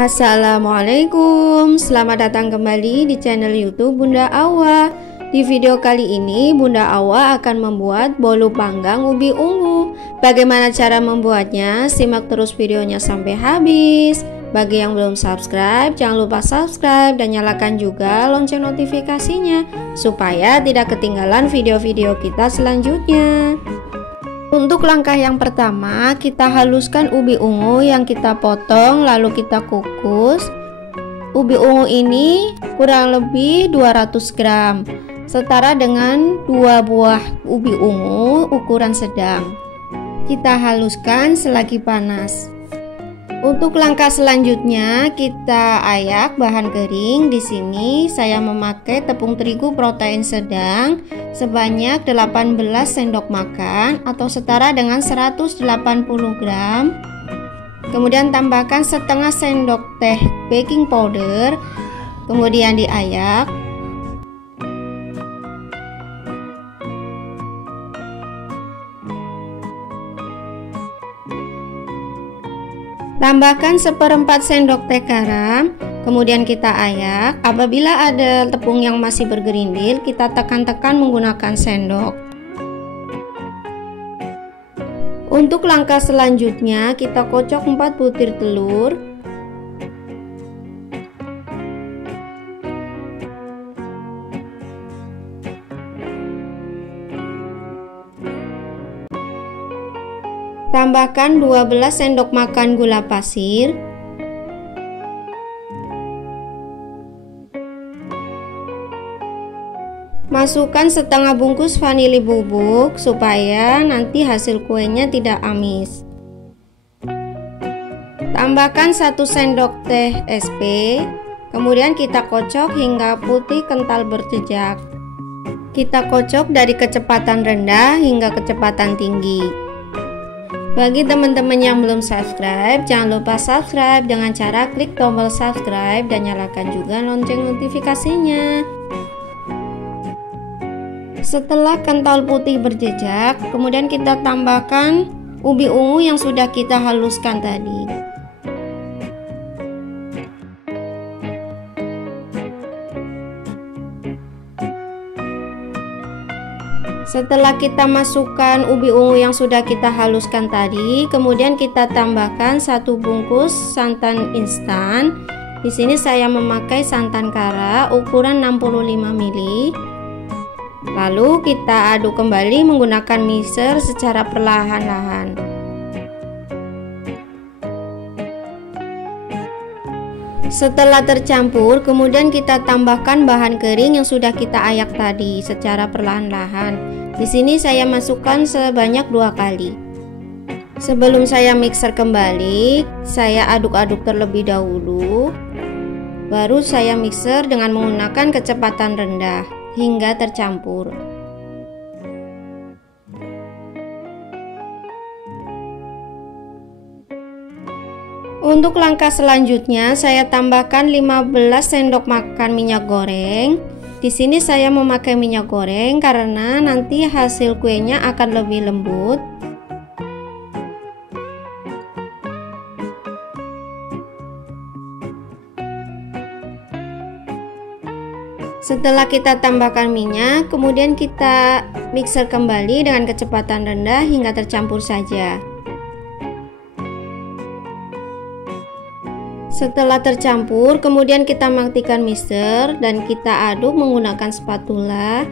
Assalamualaikum, selamat datang kembali di channel YouTube Bunda Awa. Di video kali ini Bunda Awa akan membuat bolu panggang ubi ungu. Bagaimana cara membuatnya? Simak terus videonya sampai habis. Bagi yang belum subscribe, jangan lupa subscribe dan nyalakan juga lonceng notifikasinya supaya tidak ketinggalan video-video kita selanjutnya. Untuk langkah yang pertama, kita haluskan ubi ungu yang kita potong lalu kita kukus. Ubi ungu ini kurang lebih 200 gram, setara dengan 2 buah ubi ungu ukuran sedang. Kita haluskan selagi panas. Untuk langkah selanjutnya, kita ayak bahan kering. Di sini saya memakai tepung terigu protein sedang sebanyak 18 sendok makan atau setara dengan 180 gram. Kemudian tambahkan setengah sendok teh baking powder, kemudian diayak. Tambahkan 1/4 sendok teh garam, kemudian kita ayak. Apabila ada tepung yang masih bergerindil, kita tekan-tekan menggunakan sendok. Untuk langkah selanjutnya, kita kocok 4 butir telur. Tambahkan 12 sendok makan gula pasir. Masukkan setengah bungkus vanili bubuk supaya nanti hasil kuenya tidak amis. Tambahkan 1 sendok teh SP. Kemudian kita kocok hingga putih kental berjejak. Kita kocok dari kecepatan rendah hingga kecepatan tinggi. Bagi teman-teman yang belum subscribe, jangan lupa subscribe dengan cara klik tombol subscribe dan nyalakan juga lonceng notifikasinya. Setelah kental putih berjejak, kemudian kita tambahkan ubi ungu yang sudah kita haluskan tadi. Setelah kita masukkan ubi ungu yang sudah kita haluskan tadi, kemudian kita tambahkan 1 bungkus santan instan. Di sini saya memakai santan kara ukuran 65 ml. Lalu kita aduk kembali menggunakan mixer secara perlahan-lahan. Setelah tercampur, kemudian kita tambahkan bahan kering yang sudah kita ayak tadi secara perlahan-lahan. Di sini saya masukkan sebanyak 2 kali. Sebelum saya mixer kembali, saya aduk-aduk terlebih dahulu. Baru saya mixer dengan menggunakan kecepatan rendah hingga tercampur. Untuk langkah selanjutnya, saya tambahkan 15 sendok makan minyak goreng. Di sini saya memakai minyak goreng karena nanti hasil kuenya akan lebih lembut. Setelah kita tambahkan minyak, kemudian kita mixer kembali dengan kecepatan rendah hingga tercampur saja. Setelah tercampur, kemudian kita matikan mixer dan kita aduk menggunakan spatula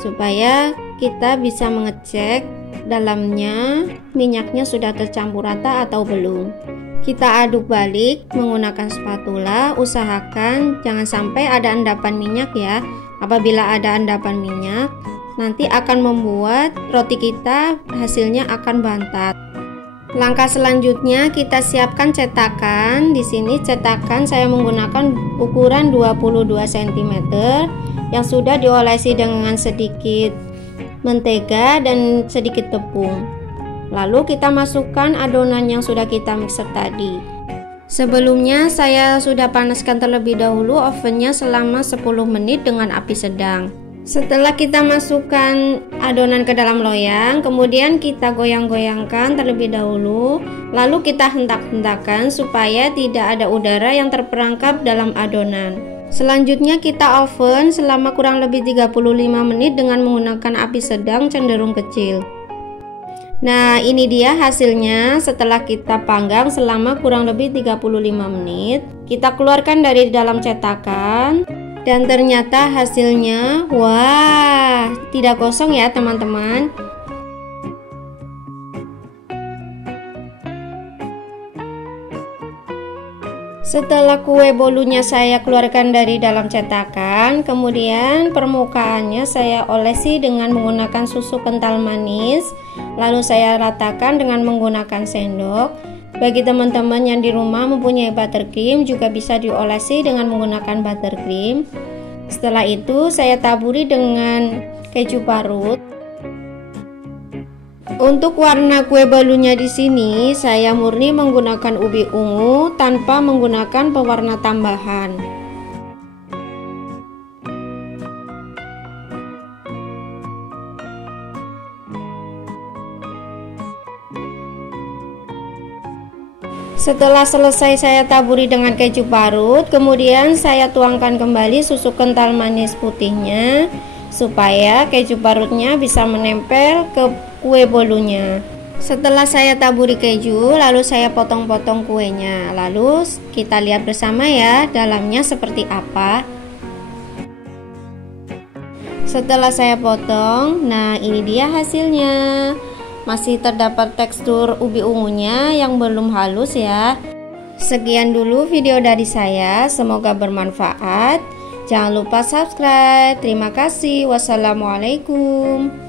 supaya kita bisa mengecek dalamnya minyaknya sudah tercampur rata atau belum. Kita aduk balik menggunakan spatula, usahakan jangan sampai ada endapan minyak ya. Apabila ada endapan minyak, nanti akan membuat roti kita hasilnya akan bantat. Langkah selanjutnya kita siapkan cetakan. Di sini cetakan saya menggunakan ukuran 22 cm yang sudah diolesi dengan sedikit mentega dan sedikit tepung. Lalu kita masukkan adonan yang sudah kita mixer tadi. Sebelumnya saya sudah panaskan terlebih dahulu ovennya selama 10 menit dengan api sedang. Setelah kita masukkan adonan ke dalam loyang, kemudian kita goyang-goyangkan terlebih dahulu, lalu kita hentak-hentakan supaya tidak ada udara yang terperangkap dalam adonan. Selanjutnya kita oven selama kurang lebih 35 menit dengan menggunakan api sedang cenderung kecil. Nah, ini dia hasilnya setelah kita panggang selama kurang lebih 35 menit. Kita keluarkan dari dalam cetakan. Dan ternyata hasilnya, wah, tidak gosong ya teman-teman. Setelah kue bolunya saya keluarkan dari dalam cetakan, kemudian permukaannya saya olesi dengan menggunakan susu kental manis, lalu saya ratakan dengan menggunakan sendok. Bagi teman-teman yang di rumah mempunyai buttercream juga bisa diolesi dengan menggunakan buttercream. Setelah itu saya taburi dengan keju parut. Untuk warna kue bolunya di sini saya murni menggunakan ubi ungu tanpa menggunakan pewarna tambahan. Setelah selesai saya taburi dengan keju parut, kemudian saya tuangkan kembali susu kental manis putihnya supaya keju parutnya bisa menempel ke kue bolunya. Setelah saya taburi keju, lalu saya potong-potong kuenya. Lalu kita lihat bersama ya dalamnya seperti apa. Setelah saya potong, nah ini dia hasilnya. Masih terdapat tekstur ubi ungunya yang belum halus ya. Sekian dulu video dari saya, semoga bermanfaat. Jangan lupa subscribe. Terima kasih. Wassalamualaikum.